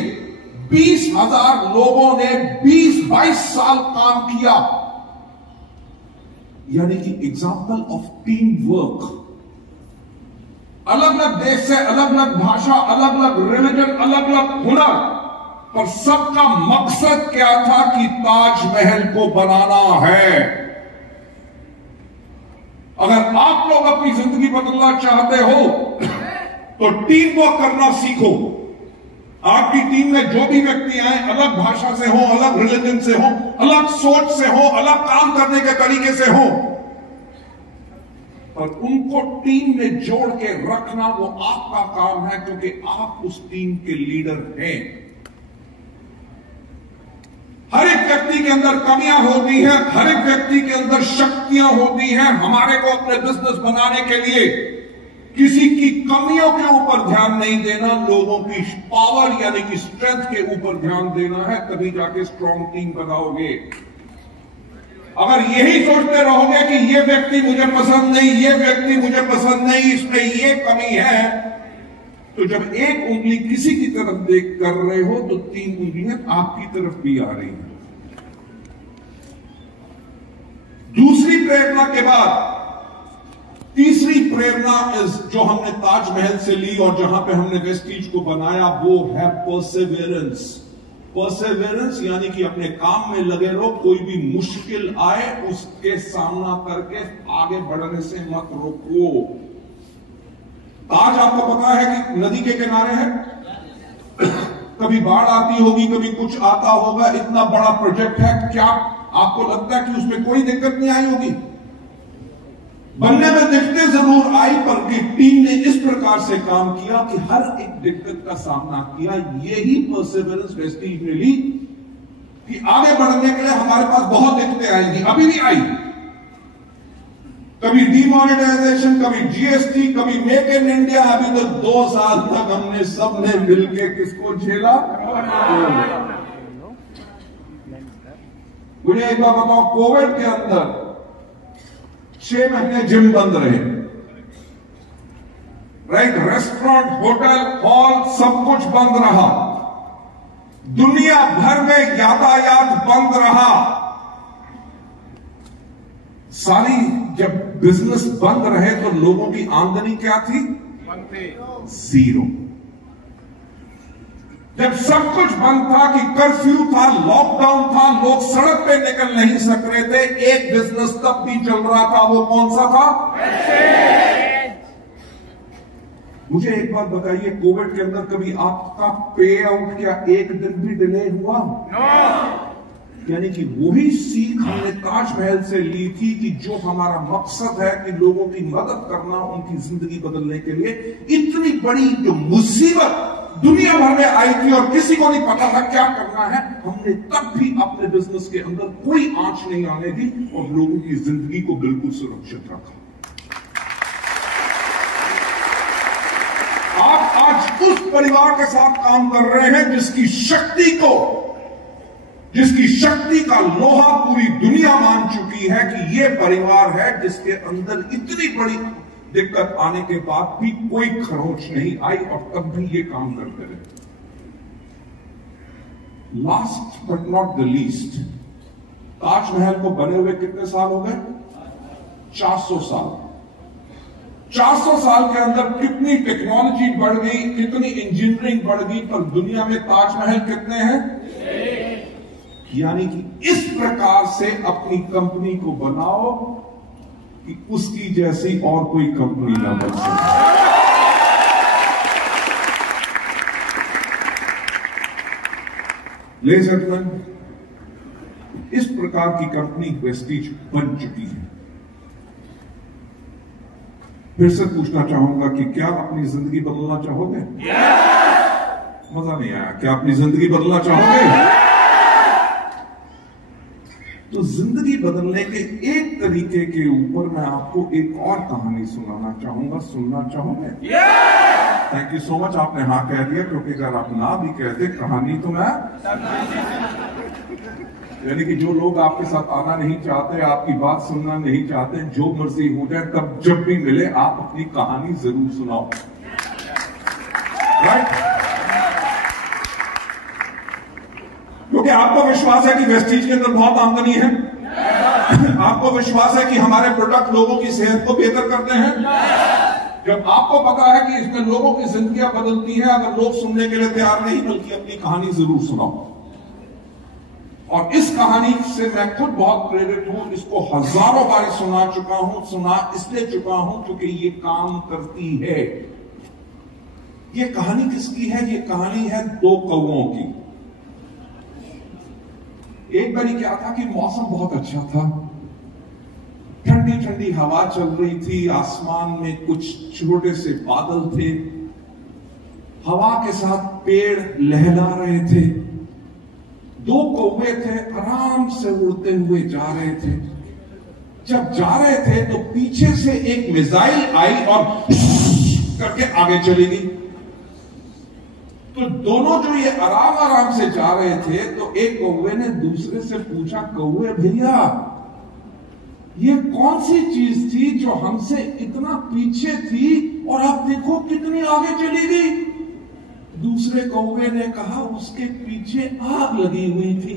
20,000 लोगों ने 20-22 साल काम किया, यानी कि एग्जाम्पल ऑफ टीम वर्क। अलग अलग देश से, अलग अलग भाषा, अलग अलग रिलीजन, अलग अलग हुनर, पर सबका मकसद क्या था कि ताजमहल को बनाना है। अगर आप लोग अपनी जिंदगी बदलना चाहते हो तो टीम वर्क करना सीखो। आपकी टीम में जो भी व्यक्ति आए, अलग भाषा से हो, अलग रिलीजन से हो, अलग सोच से हो, अलग काम करने के तरीके से हो, पर उनको टीम में जोड़ के रखना वो आपका काम है, क्योंकि आप उस टीम के लीडर हैं। हर एक व्यक्ति के अंदर कमियां होती हैं, हर एक व्यक्ति के अंदर शक्तियां होती हैं। हमारे को अपने बिजनेस बनाने के लिए किसी की कमियों के ऊपर ध्यान नहीं देना, लोगों की पावर यानी कि स्ट्रेंथ के ऊपर ध्यान देना है, तभी जाके स्ट्रांग टीम बनाओगे। अगर यही सोचते रहोगे कि ये व्यक्ति मुझे पसंद नहीं, ये व्यक्ति मुझे पसंद नहीं, इसमें ये कमी है, तो जब एक उंगली किसी की तरफ देख कर रहे हो तो 3 उंगलियां आपकी तरफ भी आ रही हैं। दूसरी प्रेरणा के बाद तीसरी प्रेरणा जो हमने ताजमहल से ली और जहां पे हमने वेस्टीज को बनाया, वो है परसेवेरेंस। परसेवेरेंस यानी कि अपने काम में लगे रहो, कोई भी मुश्किल आए उसके सामना करके आगे बढ़ने से मत रोको। ताज आपको पता है कि नदी के किनारे है, कभी बाढ़ आती होगी, कभी कुछ आता होगा, इतना बड़ा प्रोजेक्ट है, क्या आपको लगता है कि उसमें कोई दिक्कत नहीं आई होगी? बनने में दिक्कतें जरूर आई, पर टीम ने इस प्रकार से काम किया कि हर एक दिक्कत का सामना किया। यही परसेवरेंस वेस्टीज ने ली कि आगे बढ़ने के लिए हमारे पास बहुत दिक्कतें आएंगी, अभी नहीं आई। कभी डीमोनेटाइजेशन, कभी जीएसटी, कभी मेक इन इंडिया, अभी तो 2 साल तक हमने सबने मिलके किसको झेला। मुझे एक बात बताओ, कोविड के अंदर 6 महीने जिम बंद रहे, राइट? रेस्टोरेंट, होटल, हॉल सब कुछ बंद रहा। दुनिया भर में यातायात बंद रहा। सारी जब बिजनेस बंद रहे तो लोगों की आमदनी क्या थी? जीरो। जब सब कुछ बंद था कि कर्फ्यू था, लॉकडाउन था, लोग सड़क पे निकल नहीं सक रहे थे, एक बिजनेस तब भी चल रहा था। वो कौन सा था? मुझे एक बात बताइए, कोविड के अंदर कभी आपका पे आउट क्या एक दिन भी डिले हुआ? यानी कि वही सीख हमने ताजमहल से ली थी कि जो हमारा मकसद है कि लोगों की मदद करना, उनकी जिंदगी बदलने के लिए, इतनी बड़ी जो मुसीबत दुनिया भर में आई थी और किसी को नहीं पता था क्या करना है, हमने तब भी अपने बिजनेस के अंदर कोई आंच नहीं आने दी और लोगों की जिंदगी को बिल्कुल सुरक्षित रखा। आप आज उस परिवार के साथ काम कर रहे हैं जिसकी शक्ति का लोहा पूरी दुनिया मान चुकी है कि यह परिवार है जिसके अंदर इतनी बड़ी दिक्कत आने के बाद भी कोई खरोंच नहीं आई और तब भी ये काम करते रहे। Last but not the least, Taj Mahal को बने हुए कितने साल हो गए? 400 साल। 400 साल के अंदर कितनी टेक्नोलॉजी बढ़ गई, कितनी इंजीनियरिंग बढ़ गई, पर दुनिया में ताजमहल कितने हैं? यानी कि इस प्रकार से अपनी कंपनी को बनाओ कि उसकी जैसी और कोई कंपनी ना बन सके। लेडीज एंड जेंटलमैन, इस प्रकार की कंपनी वेस्टीज बन चुकी है। फिर से पूछना चाहूंगा कि क्या अपनी जिंदगी बदलना चाहोगे? मजा नहीं आया। क्या अपनी जिंदगी बदलना चाहोगे? तो जिंदगी बदलने के एक तरीके के ऊपर मैं आपको एक और कहानी सुनाना चाहूंगा। सुनना चाहोगे? Thank you so much. आपने हाँ कह दिया, क्योंकि अगर आप ना भी कहते कहानी तो मैं, यानी कि जो लोग आपके साथ आना नहीं चाहते, आपकी बात सुनना नहीं चाहते, जो मर्जी हो जाए, तब जब भी मिले आप अपनी कहानी जरूर सुनाओ। राइट? क्योंकि आपको विश्वास है कि वेस्टीज के अंदर बहुत आमदनी है। आपको विश्वास है कि हमारे प्रोडक्ट लोगों की सेहत को बेहतर करते हैं। जब आपको पता है कि इसमें लोगों की जिंदगियां बदलती हैं, अगर लोग सुनने के लिए तैयार नहीं बल्कि अपनी कहानी जरूर सुनाओ। और इस कहानी से मैं खुद बहुत प्रेरित हूं। इसको हजारों बार सुना चुका हूं। सुना इसलिए चुका हूं क्योंकि ये काम करती है। ये कहानी किसकी है? ये कहानी है दो कौवों की। एक बारी क्या था कि मौसम बहुत अच्छा था, ठंडी ठंडी हवा चल रही थी, आसमान में कुछ छोटे से बादल थे, हवा के साथ पेड़ लहला रहे थे। दो कौवे थे, आराम से उड़ते हुए जा रहे थे। जब जा रहे थे तो पीछे से एक मिसाइल आई और करके आगे चली गई। तो दोनों जो ये आराम आराम से जा रहे थे, तो एक कौवे ने दूसरे से पूछा, कौवे भैया ये कौन सी चीज थी जो हमसे इतना पीछे थी और आप देखो कितनी आगे चली गई? दूसरे कौवे ने कहा, उसके पीछे आग लगी हुई थी।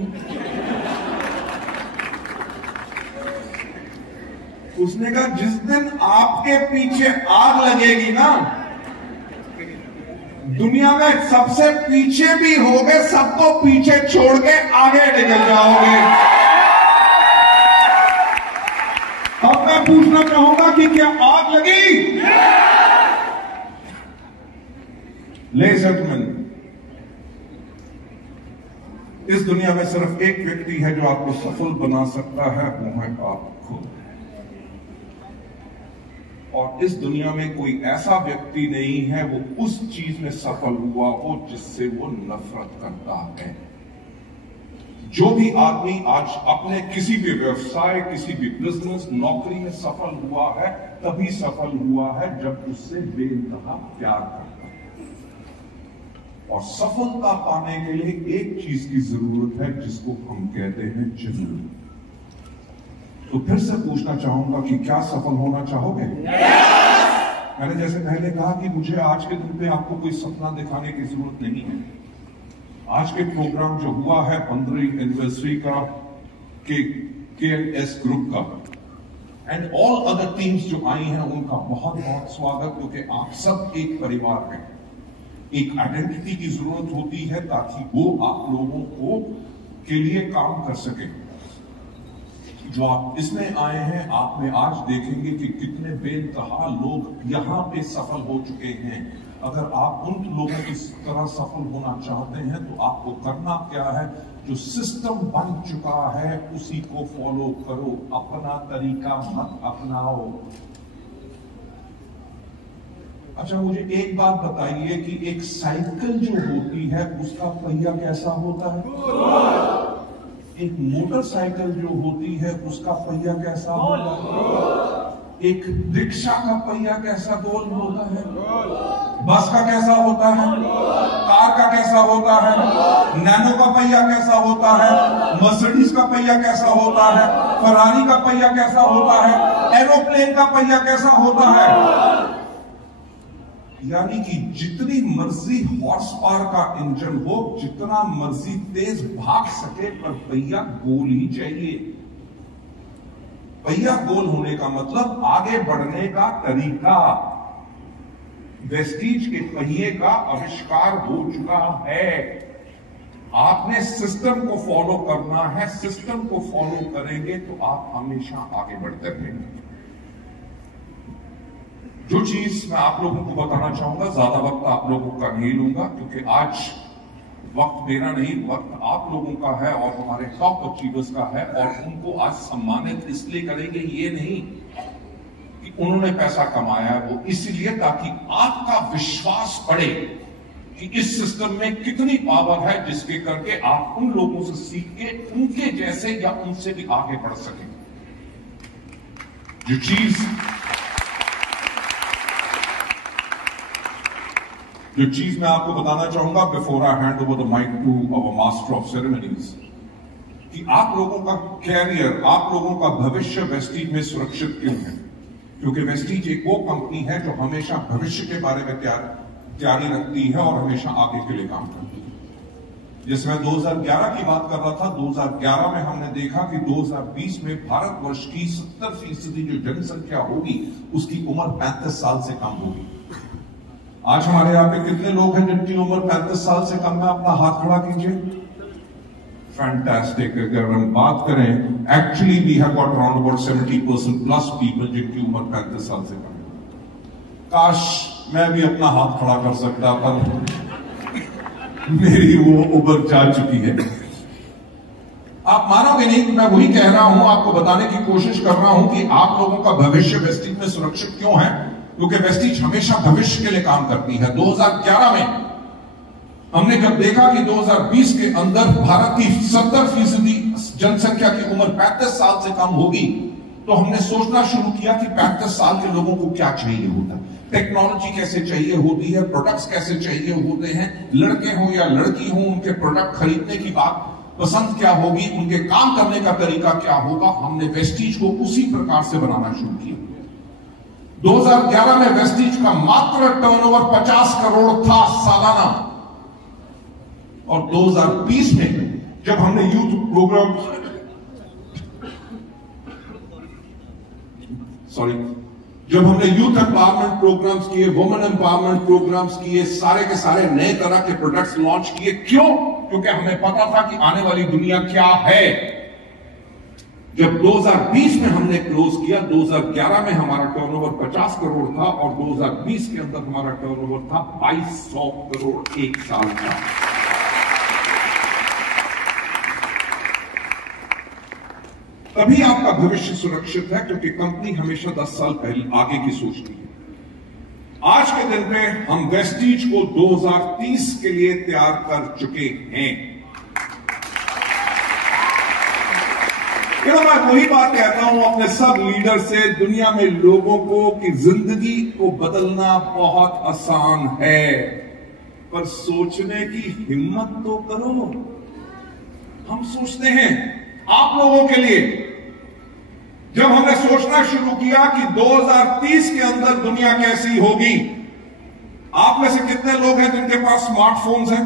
उसने कहा, जिस दिन आपके पीछे आग लगेगी ना, दुनिया में सबसे पीछे भी होगे, सबको पीछे छोड़ के आगे निकल जाओगे। अब मैं पूछना चाहूंगा कि क्या आग लगी? लेडीज एंड जेंटलमैन, इस दुनिया में सिर्फ एक व्यक्ति है जो आपको सफल बना सकता है, वो है आप खुद। और इस दुनिया में कोई ऐसा व्यक्ति नहीं है वो उस चीज में सफल हुआ हो जिससे वो नफरत करता है। जो भी आदमी आज अपने किसी भी व्यवसाय, किसी भी बिजनेस, नौकरी में सफल हुआ है, तभी सफल हुआ है जब उससे बेइंतहा प्यार करता है। और सफलता पाने के लिए एक चीज की जरूरत है जिसको हम कहते हैं जुनून। तो फिर से पूछना चाहूंगा कि क्या सफल होना चाहोगे? मैंने जैसे पहले कहा कि मुझे आज के दिन पे आपको कोई सपना दिखाने की जरूरत नहीं है। आज के प्रोग्राम जो हुआ है 15वीं एनिवर्सरी का KNS ग्रुप का एंड ऑल अदर टीम्स जो आई हैं उनका बहुत बहुत स्वागत, क्योंकि आप सब एक परिवार हैं। एक आइडेंटिटी की जरूरत होती है ताकि वो आप लोगों को के लिए काम कर सके। जो आप इसमें आए हैं, आप में आज देखेंगे कि कितने बेइंतहा लोग यहां पे सफल हो चुके हैं। अगर आप उन लोगों की तरह सफल होना चाहते हैं तो आपको करना क्या है, जो सिस्टम बन चुका है उसी को फॉलो करो, अपना तरीका मत अपनाओ। अच्छा, मुझे एक बात बताइए कि एक साइकिल जो होती है उसका पहिया कैसा होता है? एक मोटरसाइकिल जो होती है उसका पहिया कैसा होता है? एक रिक्शा का पहिया कैसा गोल होता है? बस का कैसा होता है? कार का कैसा होता है? नैनो का पहिया कैसा होता है? मर्सिडीज का पहिया कैसा होता है? फरारी का पहिया कैसा होता है? एरोप्लेन का पहिया कैसा होता है? यानी कि जितनी मर्जी हॉर्स पावर का इंजन हो, जितना मर्जी तेज भाग सके, पर पहिया गोल ही चाहिए। पहिया गोल होने का मतलब आगे बढ़ने का तरीका। वेस्टीज के पहिए का आविष्कार हो चुका है। आपने सिस्टम को फॉलो करना है। सिस्टम को फॉलो करेंगे तो आप हमेशा आगे बढ़ते रहेंगे। जो चीज मैं आप लोगों को बताना चाहूंगा, ज्यादा वक्त आप लोगों का नहीं लूंगा, क्योंकि आज वक्त मेरा नहीं, वक्त आप लोगों का है और हमारे टॉप अचीवर्स का है। और उनको आज सम्मानित इसलिए करेंगे, ये नहीं कि उन्होंने पैसा कमाया, वो इसलिए ताकि आपका विश्वास बढ़े कि इस सिस्टम में कितनी पावर है, जिसके करके आप उन लोगों से सीख के उनके जैसे या उनसे भी आगे बढ़ सकें। जो चीज मैं आपको बताना चाहूंगा before I hand over the mic to our master of ceremonies, कि आप लोगों का कैरियर, आप लोगों का भविष्य वेस्टीज में सुरक्षित क्यों है? क्योंकि वेस्टीज एक वो कंपनी है जो हमेशा भविष्य के बारे में तैयारी रखती है और हमेशा आगे के लिए काम करती है। जैसे मैं 2011 की बात कर रहा था, 2011 में हमने देखा कि 2020 में भारतवर्ष की 70% जो जनसंख्या होगी उसकी उम्र 35 साल से कम होगी। आज हमारे यहाँ पे कितने लोग हैं जिनकी उम्र 35 साल से कम है? अपना हाथ खड़ा कीजिए। फैंटास्टिक। अगर हम बात करें, actually we have got around about 70% plus people जिनकी उम्र 35 साल से कम है। काश मैं भी अपना हाथ खड़ा कर सकता, पर मेरी वो उम्र जा चुकी है। आप मानोगे नहीं कि मैं वही कह रहा हूं, आपको बताने की कोशिश कर रहा हूं कि आप लोगों का भविष्य वेस्टीज में सुरक्षित क्यों है, क्योंकि वेस्टीज हमेशा भविष्य के लिए काम करती है। 2011 में हमने जब देखा कि 2020 के अंदर भारत की 70% जनसंख्या की उम्र 35 साल से कम होगी, तो हमने सोचना शुरू किया कि 35 साल के लोगों को क्या चाहिए होता है, टेक्नोलॉजी कैसे चाहिए होती है, प्रोडक्ट्स कैसे चाहिए होते हैं, लड़के हो या लड़की हो उनके प्रोडक्ट खरीदने की बात पसंद क्या होगी, उनके काम करने का तरीका क्या होगा। हमने वेस्टीज को उसी प्रकार से बनाना शुरू किया। 2011 में वेस्टीज का मात्र टर्नओवर 50 करोड़ था सालाना, और 2020 में जब हमने यूथ एम्पावरमेंट प्रोग्राम्स किए, वुमेन एम्पावरमेंट प्रोग्राम्स किए, सारे के सारे नए तरह के प्रोडक्ट्स लॉन्च किए। क्यों? क्योंकि हमें पता था कि आने वाली दुनिया क्या है। जब 2020 में हमने क्लोज किया, 2011 में हमारा टर्नओवर 50 करोड़ था और 2020 के अंदर हमारा टर्नओवर था 2200 करोड़ एक साल का। तभी आपका भविष्य सुरक्षित है, क्योंकि कंपनी हमेशा 10 साल पहले आगे की सोचती है। आज के दिन में हम वेस्टीज को 2030 के लिए तैयार कर चुके हैं। मैं वही बात कहता हूं अपने सब लीडर से, दुनिया में लोगों को कि जिंदगी को बदलना बहुत आसान है, पर सोचने की हिम्मत तो करो। हम सोचते हैं आप लोगों के लिए, जब हमने सोचना शुरू किया कि 2030 के अंदर दुनिया कैसी होगी, आप में से कितने लोग हैं जिनके पास स्मार्टफोन्स हैं?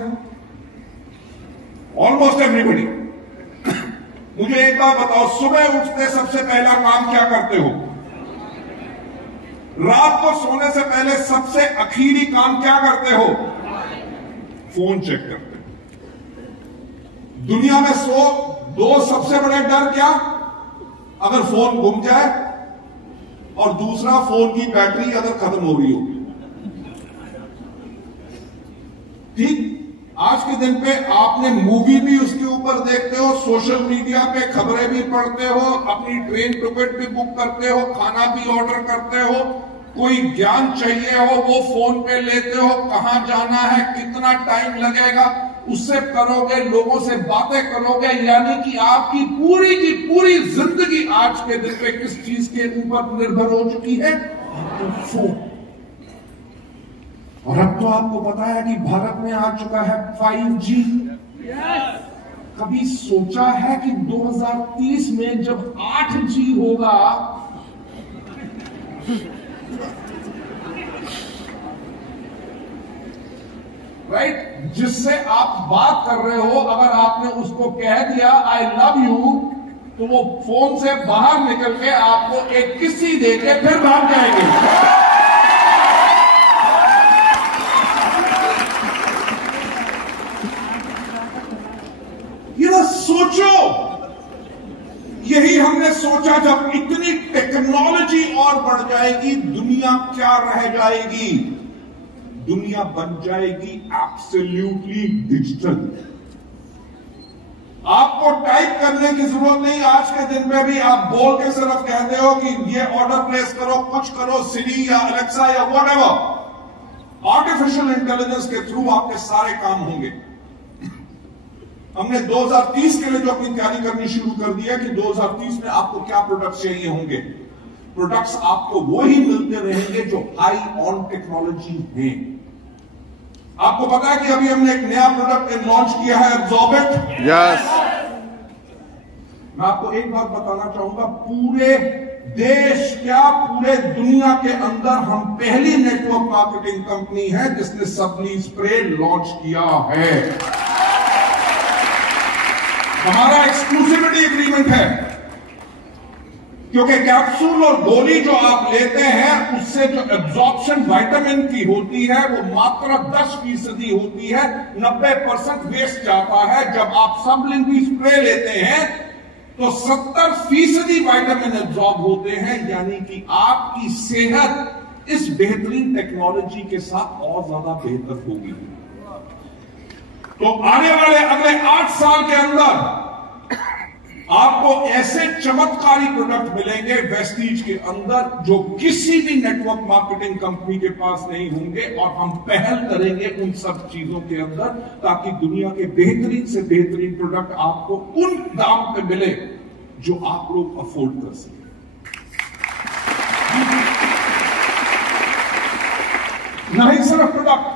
Almost everybody. मुझे एक बात बताओ, सुबह उठते सबसे पहला काम क्या करते हो? रात को सोने से पहले सबसे आखिरी काम क्या करते हो? फोन चेक करते हो। दुनिया में दो सबसे बड़े डर क्या? अगर फोन गुम जाए, और दूसरा फोन की बैटरी अगर खत्म हो गई हो। ठीक, आज के दिन पे आपने मूवी भी उसके ऊपर देखते हो, सोशल मीडिया पे खबरें भी पढ़ते हो, अपनी ट्रेन टिकट भी बुक करते हो, खाना भी ऑर्डर करते हो, कोई ज्ञान चाहिए हो वो फोन पे लेते हो, कहां जाना है, कितना टाइम लगेगा, उससे करोगे, लोगों से बातें करोगे। यानी कि आपकी पूरी की पूरी जिंदगी आज के दिन पे किस चीज के ऊपर निर्भर हो चुकी है? फोन। और अब तो आपको पता है कि भारत में आ चुका है 5G। कभी सोचा है कि 2030 में जब 8G होगा, राइट, जिससे आप बात कर रहे हो, अगर आपने उसको कह दिया आई लव यू, तो वो फोन से बाहर निकल के आपको एक किस्सी देके फिर भाग जाएंगे। सोचो, यही हमने सोचा, जब इतनी टेक्नोलॉजी और बढ़ जाएगी, दुनिया क्या रह जाएगी? दुनिया बन जाएगी एब्सोल्युटली डिजिटल। आपको टाइप करने की जरूरत नहीं। आज के दिन में भी आप बोल के सिर्फ कहते हो कि ये ऑर्डर प्लेस करो, कुछ करो, सिरी या अलेक्सा या व्हाटएवर। आर्टिफिशियल इंटेलिजेंस के थ्रू आपके सारे काम होंगे। हमने 2030 के लिए जो अपनी तैयारी करनी शुरू कर दी है कि 2030 में आपको क्या प्रोडक्ट्स चाहिए होंगे। प्रोडक्ट्स आपको वो ही मिलते रहेंगे जो हाई ऑन टेक्नोलॉजी हैं। आपको पता है कि अभी हमने एक नया प्रोडक्ट लॉन्च किया है, एब्जॉर्बेंट। यस। मैं आपको एक बात बताना चाहूंगा, पूरे देश क्या पूरे दुनिया के अंदर हम पहली नेटवर्क मार्केटिंग कंपनी है जिसने सबली स्प्रे लॉन्च किया है। हमारा एक्सक्लूसिविटी एग्रीमेंट है, क्योंकि कैप्सूल और गोली जो आप लेते हैं उससे जो एब्जॉर्प्शन विटामिन की होती है वो मात्र 10% होती है, 90% वेस्ट जाता है। जब आप सबलिंगुअल स्प्रे लेते हैं तो 70% विटामिन एब्जॉर्ब होते हैं। यानी कि आपकी सेहत इस बेहतरीन टेक्नोलॉजी के साथ और ज्यादा बेहतर होगी। तो आने वाले अगले 8 साल के अंदर आपको ऐसे चमत्कारी प्रोडक्ट मिलेंगे वेस्टीज के अंदर जो किसी भी नेटवर्क मार्केटिंग कंपनी के पास नहीं होंगे। और हम पहल करेंगे उन सब चीजों के अंदर ताकि दुनिया के बेहतरीन से बेहतरीन प्रोडक्ट आपको उन दाम पे मिले जो आप लोग अफोर्ड कर सकें। नहीं सिर्फ प्रोडक्ट,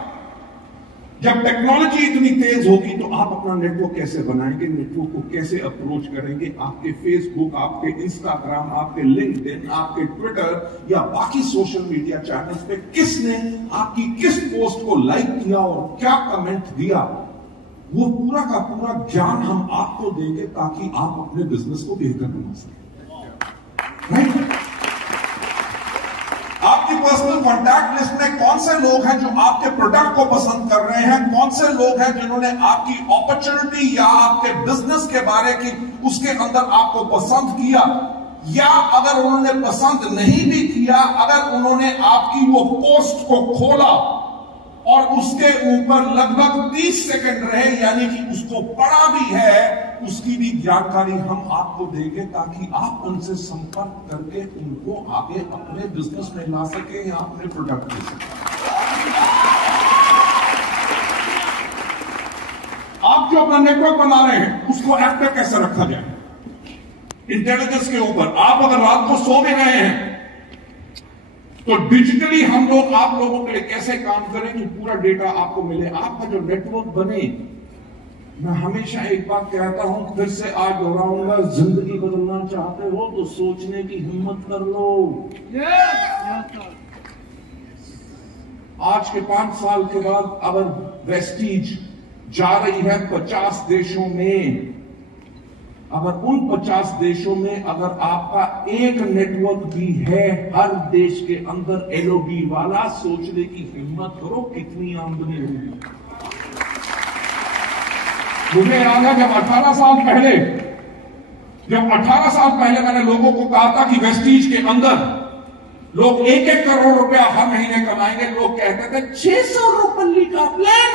जब टेक्नोलॉजी इतनी तेज होगी तो आप अपना नेटवर्क कैसे बनाएंगे, नेटवर्क को कैसे अप्रोच करेंगे। आपके फेसबुक, आपके इंस्टाग्राम, आपके लिंक्डइन, आपके ट्विटर या बाकी सोशल मीडिया चैनल्स पे किसने आपकी किस पोस्ट को लाइक किया और क्या कमेंट दिया, वो पूरा का पूरा ज्ञान हम आपको देंगे ताकि आप अपने बिजनेस को बेहतर बना सकें। राइट? आपकी पर्सनल कॉन्टैक्ट लिस्ट में कौन से लोग हैं जो आपके प्रोडक्ट को पसंद कर रहे हैं, कौन से लोग हैं जिन्होंने आपकी अपॉर्चुनिटी या आपके बिजनेस के बारे की उसके अंदर आपको पसंद किया, या अगर उन्होंने पसंद नहीं भी किया, अगर उन्होंने आपकी वो पोस्ट को खोला और उसके ऊपर लगभग 30 सेकंड रहे, यानी कि उसको पढ़ा भी है, उसकी भी जानकारी हम आपको देंगे ताकि आप उनसे संपर्क करके उनको आगे अपने बिजनेस में ला सके या अपने प्रोडक्ट दे सके। आप जो अपना नेटवर्क बना रहे हैं उसको एक्टिव कैसे रखा जाए, इंटेलिजेंस के ऊपर। आप अगर रात को सो भी रहे हैं तो डिजिटली हम लोग आप लोगों के लिए कैसे काम करें कि पूरा डेटा आपको मिले, आपका जो नेटवर्क बने मैं हमेशा एक बात कहता हूं, फिर से आज दोहराऊंगा, जिंदगी बदलना चाहते हो तो सोचने की हिम्मत कर लो। आज के 5 साल के बाद अगर वेस्टीज जा रही है 50 देशों में, अगर उन 50 देशों में अगर आपका एक नेटवर्क भी है हर देश के अंदर एलओबी वाला, सोचने की हिम्मत करो कितनी आमदनी होगी। मुझे याद है जब 18 साल पहले मैंने लोगों को कहा था कि वेस्टीज के अंदर लोग 1-1 करोड़ रुपया हर महीने कमाएंगे, लोग कहते थे 600 रुपये का प्लान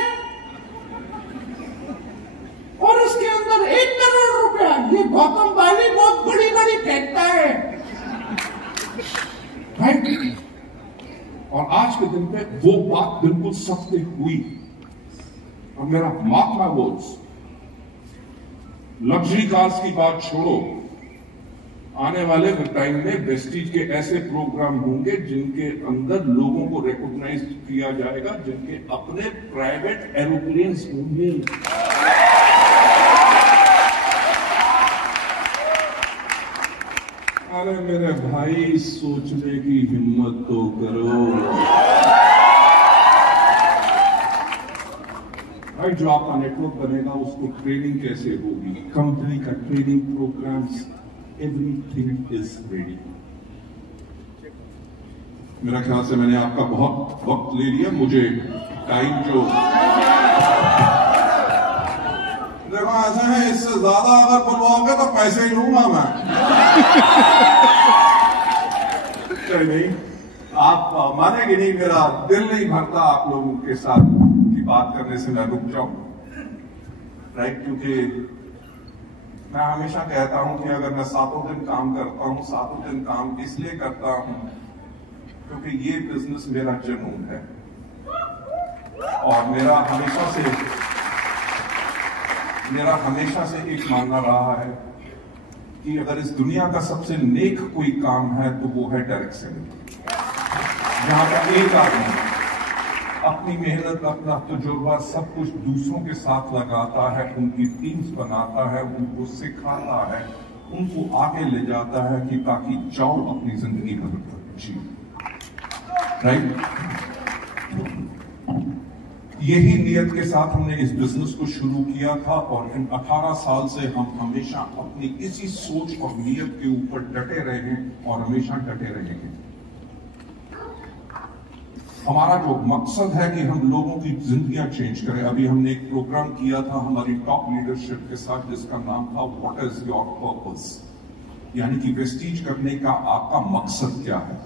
और उसके अंदर 1 करोड़ रुपया, ये गौतम बाली बहुत बड़ी बड़ी फेंकता है, राइट? और आज के दिन पे वो बात बिल्कुल सत्य हुई। और मेरा mark my words, luxury cars की बात छोड़ो, आने वाले टाइम में वेस्टीज के ऐसे प्रोग्राम होंगे जिनके अंदर लोगों को रिकॉग्नाइज किया जाएगा, जिनके अपने प्राइवेट एरोप्लेन्स होंगे। अरे मेरे भाई, सोचने की हिम्मत तो करो। भाई, जो आपका नेटवर्क बनेगा उसको ट्रेनिंग कैसे होगी, कंपनी का training programmes, everything is ready. मेरा ख्याल से मैंने आपका बहुत वक्त ले लिया, मुझे टाइम जो देखो ऐसा है, इससे ज्यादा अगर बुलवाओगे तो पैसे ही लूंगा मैं। नहीं, आप मानेंगे नहीं, मेरा दिल नहीं भरता आप लोगों के साथ की बात करने से मैं रुक जाऊं, राइट? क्योंकि मैं हमेशा कहता हूं कि अगर मैं 7 दिन काम करता हूं, 7 दिन काम इसलिए करता हूं क्योंकि ये बिजनेस मेरा जुनून है। और मेरा हमेशा से एक मानना रहा है कि अगर इस दुनिया का सबसे नेक कोई काम है तो वो है डायरेक्ट सेलिंग, जहां पर एक आदमी अपनी मेहनत, अपना तजुर्बा सब कुछ दूसरों के साथ लगाता है, उनकी टीम्स बनाता है, उनको सिखाता है, उनको आगे ले जाता है कि ताकि जाओ अपनी जिंदगी बदल जी, राइट? यही नियत के साथ हमने इस बिजनेस को शुरू किया था और इन 18 साल से हम हमेशा अपनी इसी सोच और नियत के ऊपर डटे रहे हैं और हमेशा डटे रहेंगे। हमारा जो मकसद है कि हम लोगों की जिंदगियां चेंज करें। अभी हमने एक प्रोग्राम किया था हमारी टॉप लीडरशिप के साथ जिसका नाम था व्हाट इज योर पर्पस, यानी कि वेस्टीज करने का आपका मकसद क्या है।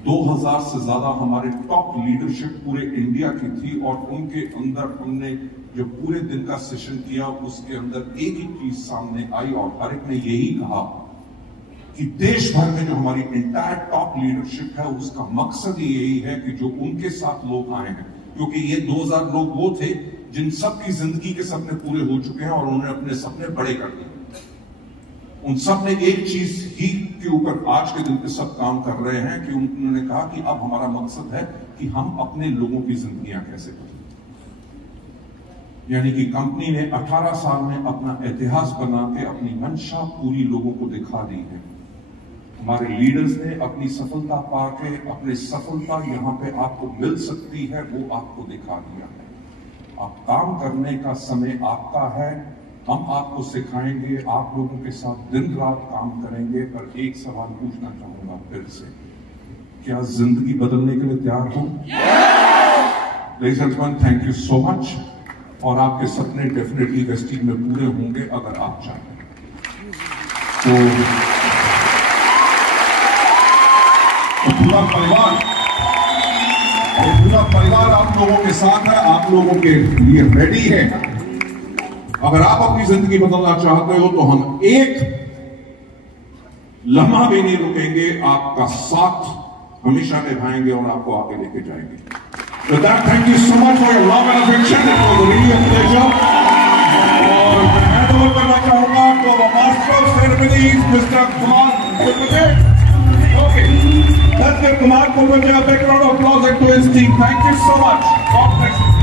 2000 से ज्यादा हमारे टॉप लीडरशिप पूरे इंडिया की थी और उनके अंदर हमने जो पूरे दिन का सेशन किया उसके अंदर एक ही चीज सामने आई और हर एक ने यही कहा कि देश भर में जो हमारी इंटायर टॉप लीडरशिप है उसका मकसद ही यही है कि जो उनके साथ लोग आए हैं, क्योंकि ये 2000 लोग वो थे जिन सब की जिंदगी के सपने पूरे हो चुके हैं और उन्होंने अपने सपने बड़े कर दिए। उन सब ने एक चीज ही के ऊपर आज के दिन पे सब काम कर रहे हैं कि उन्होंने कहा कि अब हमारा मकसद है कि हम अपने लोगों की जिंदगियां कैसे बदलें। यानी कि कंपनी ने 18 साल में अपना इतिहास बना के अपनी मंशा पूरी लोगों को दिखा दी है। हमारे लीडर्स ने अपनी सफलता पाके अपनी सफलता यहां पे आपको मिल सकती है वो आपको दिखा दिया है। आप काम करने का समय आपका है, हम आपको सिखाएंगे, आप लोगों के साथ दिन रात काम करेंगे। पर एक सवाल पूछना चाहूंगा फिर से, क्या जिंदगी बदलने के लिए तैयार हो? Ladies and gentleman, thank you so much. और आपके सपने डेफिनेटली वेस्टीज में पूरे होंगे अगर आप चाहें तो। पूरा परिवार आप लोगों के साथ है, आप लोगों के लिए रेडी है। अगर आप अपनी जिंदगी बदलना चाहते हो तो हम एक लम्हा भी नहीं रुकेंगे, आपका साथ हमेशा निभाएंगे और आपको आगे लेके जाएंगे। With that, thank you so much for your love and affection. It was really a pleasure. और मैं हैंड ओवर करना चाहूंगा तो master of ceremonies mister Kumar Kulpate. Okay, let's give Kumar Kulpatia a big round of applause and to his team. Thank you so much. God bless you.